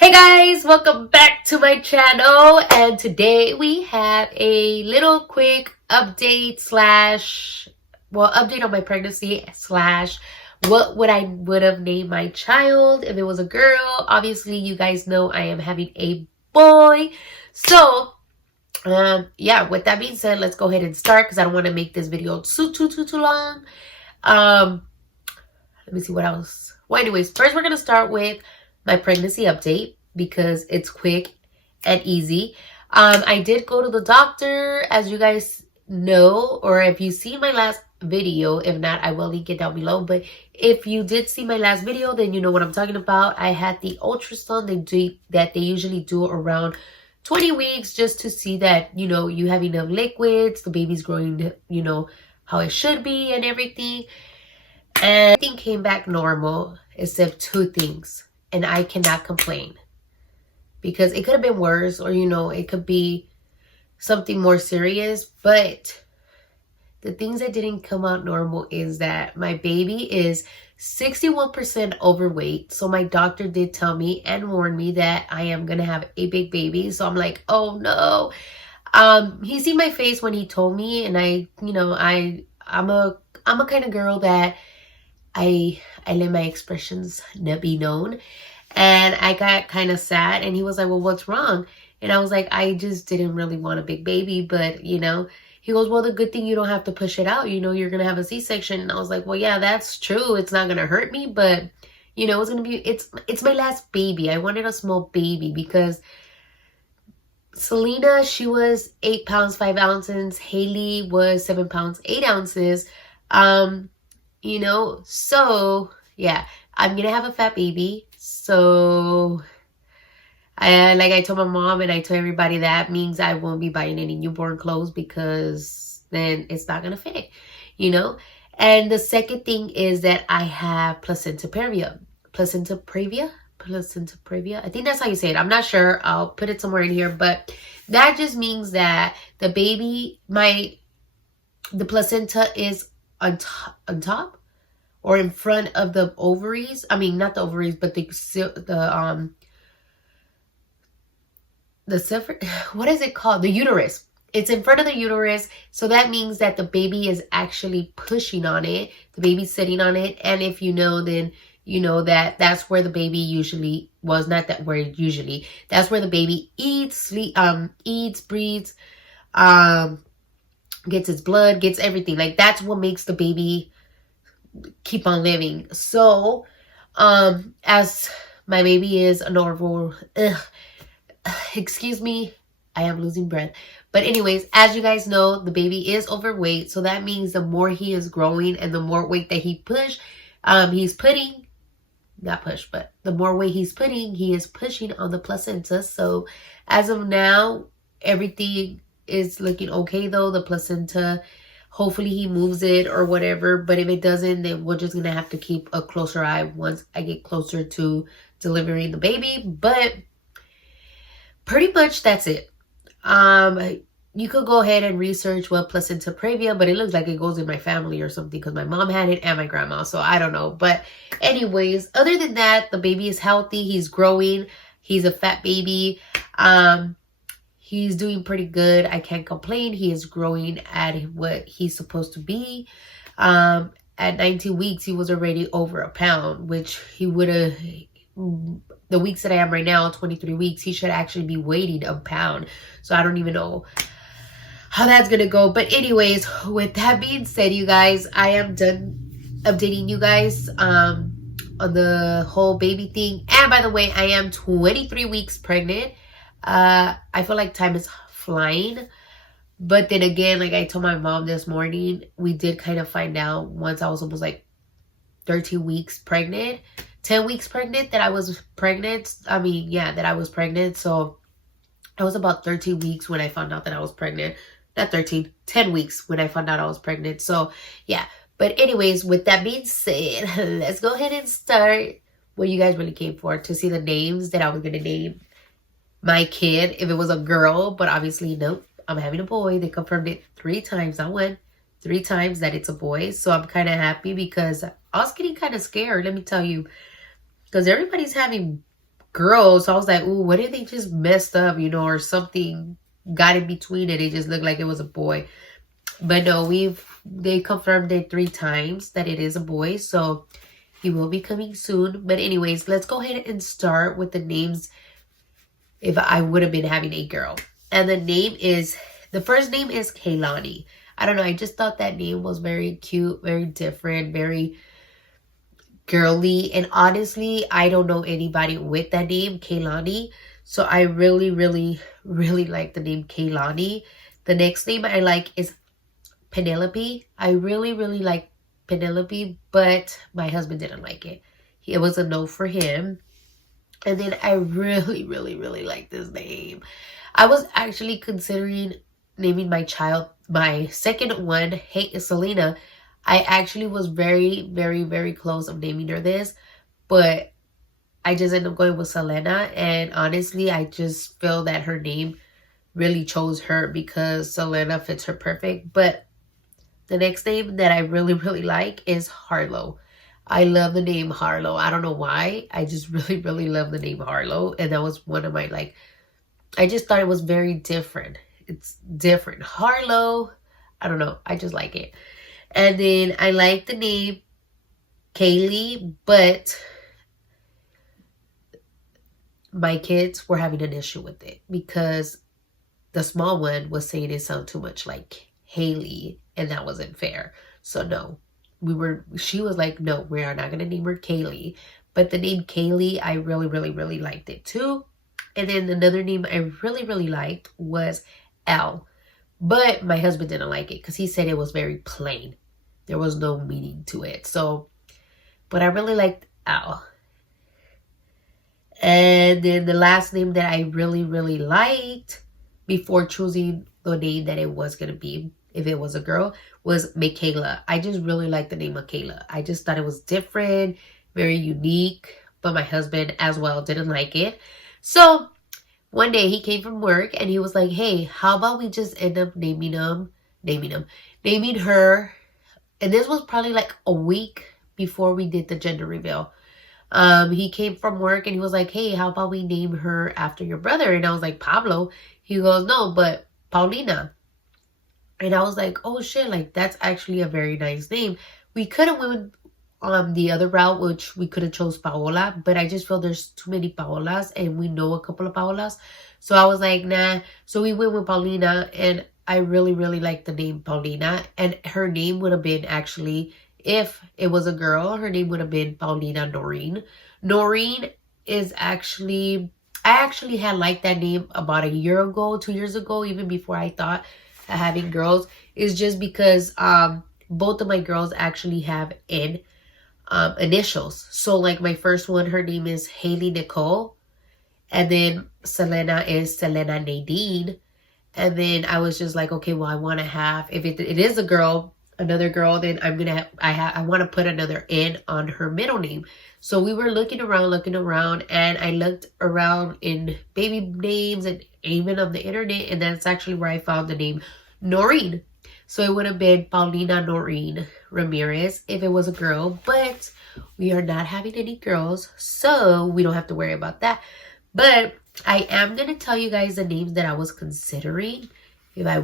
Hey guys, welcome back to my channel, and today we have a little quick update update on my pregnancy slash what would have named my child if it was a girl. Obviously you guys know I am having a boy. So yeah, with that being said, let's go ahead and start because I don't want to make this video too long. Let me see what else. Well, anyways, first we're gonna start with my pregnancy update because it's quick and easy. I did go to the doctor, as you guys know, or if you've seen my last video. If not, I will link it down below. But if you did see my last video, then you know what I'm talking about. I had the ultrasound that they usually do around 20 weeks just to see that, you know, you have enough liquids, the baby's growing, you know, how it should be and everything. And everything came back normal except two things. And I cannot complain because it could have been worse, or, you know, it could be something more serious. But the things that didn't come out normal is that my baby is 61% overweight. So my doctor did tell me and warn me that I am going to have a big baby. So I'm like, oh no. He seen my face when he told me, and I'm a kind of girl that I let my expressions not be known. And I got kind of sad, and he was like, well, what's wrong? And I was like, I just didn't really want a big baby, but you know, he goes, well, the good thing you don't have to push it out, you know, you're gonna have a C-section. And I was like, well, yeah, that's true, it's not gonna hurt me, but you know, it's my last baby. I wanted a small baby because Selena, she was 8 pounds 5 ounces. Haley was 7 pounds 8 ounces. You know, so yeah, I'm gonna have a fat baby. So I told my mom and I told everybody that means I won't be buying any newborn clothes because then it's not gonna fit, you know. And the second thing is that I have placenta previa. I think that's how you say it. I'm not sure. I'll put it somewhere in here, but that just means that the baby, the placenta is on top or in front of the ovaries. I mean, not the ovaries, but what is it called? The uterus. It's in front of the uterus. So that means that the baby is actually pushing on it. The baby's sitting on it. And if you know, then you know that that's where the baby usually was. Not that where usually. That's where the baby eats, breathes, gets its blood, gets everything. Like, that's what makes the baby keep on living. So as my baby is a normal, excuse me, I am losing breath. But anyways, as you guys know, the baby is overweight. So that means the more he is growing and the more weight that he the more weight he's putting, he is pushing on the placenta. So as of now, everything is looking okay though. The placenta, hopefully he moves it or whatever. But if it doesn't, then we're just going to have to keep a closer eye once I get closer to delivering the baby. But pretty much that's it. You could go ahead and research what placenta previa, but it looks like it goes in my family or something because my mom had it and my grandma. So I don't know. But anyways, other than that, the baby is healthy. He's growing. He's a fat baby. He's doing pretty good. I can't complain. He is growing at what he's supposed to be. At 19 weeks, he was already over a pound, which he would have, the weeks that I am right now, 23 weeks, he should actually be weighing a pound. So I don't even know how that's going to go. But anyways, with that being said, you guys, I am done updating you guys on the whole baby thing. And by the way, I am 23 weeks pregnant. I feel like time is flying. But then again, like I told my mom this morning, we did kind of find out once I was almost like 13 weeks pregnant, 10 weeks pregnant that I was pregnant. I mean, yeah, that I was pregnant. So I was about 13 weeks when I found out that I was pregnant. Not 13, 10 weeks when I found out I was pregnant. So yeah. But anyways, with that being said, let's go ahead and start what you guys really came for, to see the names that I was going to name my kid if it was a girl. But obviously, nope, I'm having a boy. They confirmed it 3 times, not 1. 3 times that it's a boy. So I'm kind of happy because I was getting kind of scared, let me tell you, because everybody's having girl. So I was like, ooh, what if they just messed up, or something got in between and it just looked like it was a boy. But no, they confirmed it 3 times that it is a boy. So he will be coming soon. But anyways, let's go ahead and start with the names if I would have been having a girl. And the first name is Kaylani. I don't know, I just thought that name was very cute, very different, very girly. And honestly, I don't know anybody with that name, Kaylani. So I really, really, really like the name Kaylani. The next name I like is Penelope. I really, really like Penelope, but my husband didn't like it. It was a no for him. And then I really, really, really like this name. I was actually considering naming my child, my second one, hey, Selena. I actually was very, very, very close of naming her this, but I just ended up going with Selena. And honestly, I just feel that her name really chose her because Selena fits her perfect. But the next name that I really, really like is Harlow. I love the name Harlow. I don't know why. I just really, really love the name Harlow. And that was one of my, I just thought it was very different. It's different. Harlow. I don't know. I just like it. And then I like the name Kaylee, but my kids were having an issue with it because the small one was saying it sounded too much like Haley, and that wasn't fair. So no, she was like, no, we are not going to name her Kaylee. But the name Kaylee, I really, really, really liked it too. And then another name I really, really liked was Elle. But my husband didn't like it because he said it was very plain. There was no meaning to it. So, but I really liked Elle. And then the last name that I really, really liked before choosing the name that it was going to be, if it was a girl, was Michaela. I just really liked the name Michaela. I just thought it was different, very unique, but my husband as well didn't like it. So one day he came from work and he was like, hey, how about we just end up naming her. And this was probably like a week before we did the gender reveal. He came from work and he was like, hey, how about we name her after your brother? And I was like, Pablo. He goes, no, but Paulina. And I was like, oh shit, like that's actually a very nice name. We could have went the other route, which we could have chose Paola, but I just feel there's too many Paolas and we know a couple of Paolas. So I was like, nah. So we went with Paulina, and I really, really like the name Paulina. And her name would have been actually, if it was a girl, her name would have been Paulina Noreen. Noreen is actually, I actually had liked that name about a year ago, 2 years ago, even before I thought of having girls. Is just because both of my girls actually have initials. So like my first one, her name is Haley Nicole. And then Selena is Selena Nadine. And then I was just like, okay, well, I want to have, if it is a girl, another girl, then I'm gonna have, I want to put another N on her middle name. So we were looking around, and I looked around in baby names and even on the internet, and that's actually where I found the name Noreen. So it would have been Paulina Noreen Ramirez if it was a girl, but we are not having any girls, so we don't have to worry about that. But I am going to tell you guys the names that I was considering if now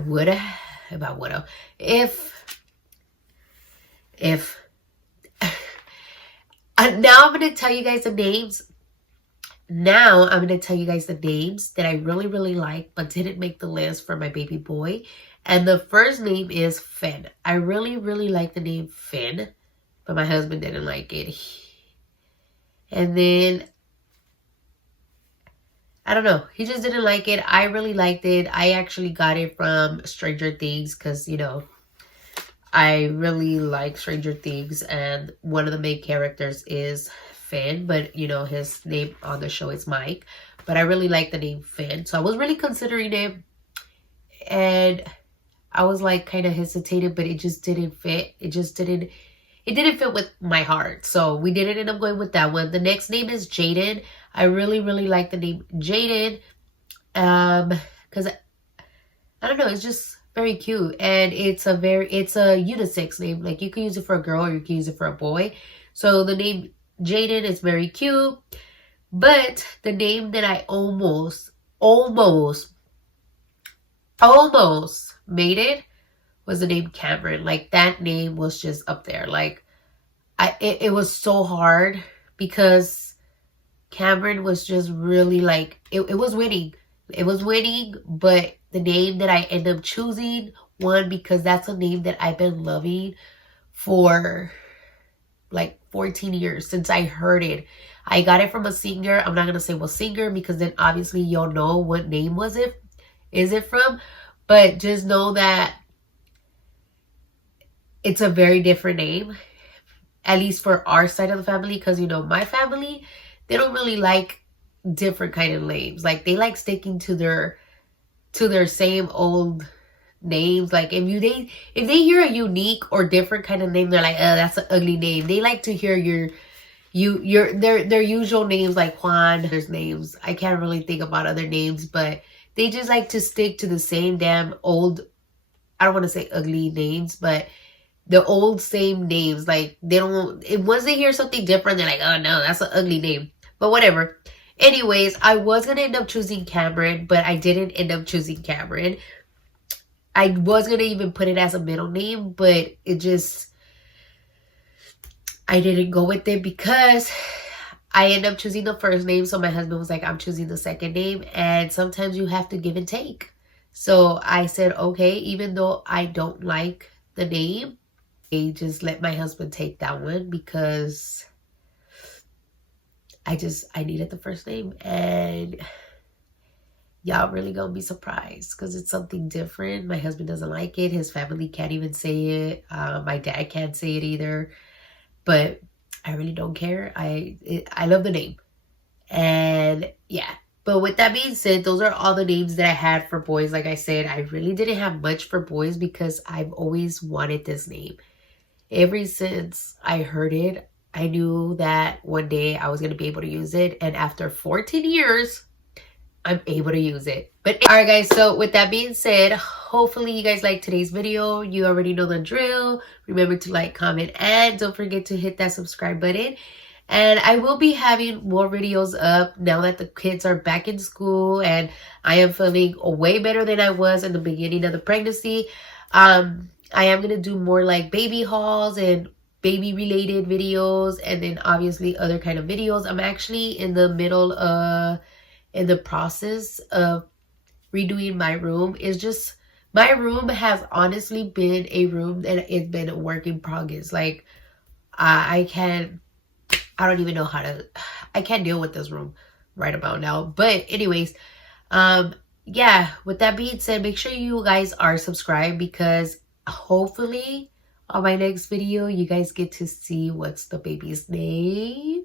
I'm going to tell you guys the names. Now I'm going to tell you guys the names that I really, really like but didn't make the list for my baby boy. And the first name is Finn. I really, really like the name Finn, but my husband didn't like it. And then, I don't know, he just didn't like it. I really liked it. I actually got it from Stranger Things because, I really like Stranger Things, and one of the main characters is Finn, but his name on the show is Mike. But I really like the name Finn, so I was really considering it, and I was like kind of hesitated, but it just didn't fit. It didn't fit with my heart, so we didn't end up going with that one. The next name is Jaden. I really, really like the name Jaden, because I don't know, it's just very cute, and it's a unisex name. Like, you can use it for a girl or you can use it for a boy. So the name Jaden is very cute. But the name that I almost made it was the name Cameron. Like, that name was just up there. Like, it was so hard because Cameron was just really like, it was winning. It was winning, but the name that I ended up choosing, one, because that's a name that I've been loving for like 14 years since I heard it. I got it from a singer. I'm not going to say what singer because then obviously you'll know what name is it from. But just know that it's a very different name, at least for our side of the family, because you know my family, they don't really like different kind of names. Like, they like sticking to their same old names. Like, if they hear a unique or different kind of name, they're like, oh, that's an ugly name. They like to hear their usual names, like Juan. There's names, I can't really think about other names, but they just like to stick to the same damn old, I don't want to say ugly names, but the old same names. Like, they don't, once they hear something different, they're like, oh no, that's an ugly name. But whatever. Anyways, I was gonna end up choosing Cameron, but I didn't end up choosing Cameron. I was gonna even put it as a middle name, but I didn't go with it because I ended up choosing the first name. So my husband was like, I'm choosing the second name. And sometimes you have to give and take. So I said, okay, even though I don't like the name, I just let my husband take that one because I needed the first name. And y'all really gonna be surprised because it's something different. My husband doesn't like it. His family can't even say it. My dad can't say it either. But I really don't care. I love the name. And yeah. But with that being said, those are all the names that I had for boys. Like I said, I really didn't have much for boys because I've always wanted this name. Ever since I heard it, I knew that one day I was going to be able to use it. And after 14 years, I'm able to use it. But all right, guys, so with that being said, hopefully you guys like today's video. You already know the drill. Remember to like, comment, and don't forget to hit that subscribe button. And I will be having more videos up now that the kids are back in school and I am feeling way better than I was in the beginning of the pregnancy. I am going to do more like baby hauls and baby related videos, and then obviously other kind of videos. I'm actually in the process of redoing my room. It's just, my room has honestly been a room that it's been a work in progress. Like, I don't even know I can't deal with this room right about now. But anyways, yeah, with that being said, make sure you guys are subscribed because hopefully on my next video, you guys get to see what's the baby's name.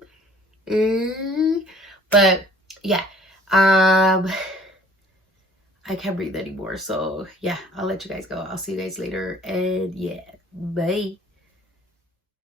But yeah, I can't breathe anymore. So yeah, I'll let you guys go. I'll see you guys later. And yeah, bye.